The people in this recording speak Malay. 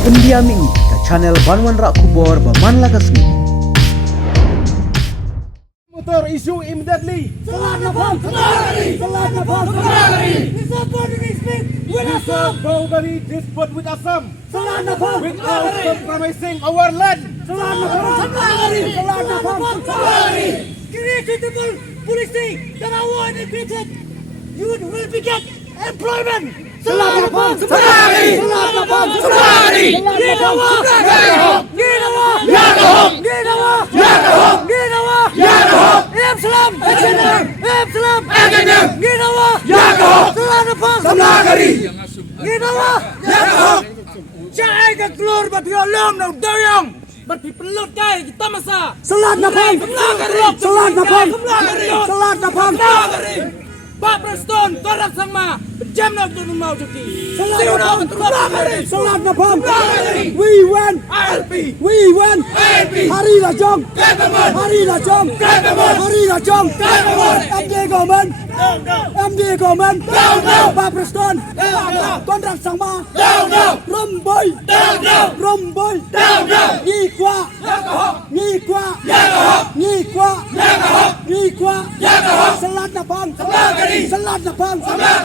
Pendiam ini ke channel Banwan Rak Kubor Baman Lagasmi. Motor issue immediately. Salat Napam, Salat Napam, Reserve boundary dispute with Assam. Boundary dispute with Assam. Salat Napam, Without compromising our land. Salat Napam, creatable policy that are war integrated. You will be get employment. Salat Napam, Salat Napam, Jangan ke keluar bagi alam nak doyong. Berpipelut kai kita masa. Salat Napam, Salat Napam, Salat Napam. Pak Preston, torak sama. Jam nak tu mau cuti. Salat Napam. We want ILP. We want ILP. Hari Rajong. Hari Rajong. Hari Rajong. MD government. MD government. Pak Preston. Kontrak sama. Romboy. Romboy. Ni kwa. Ni kwa. Ni kwa. Ni kwa. Salat Napam. Salat Napam.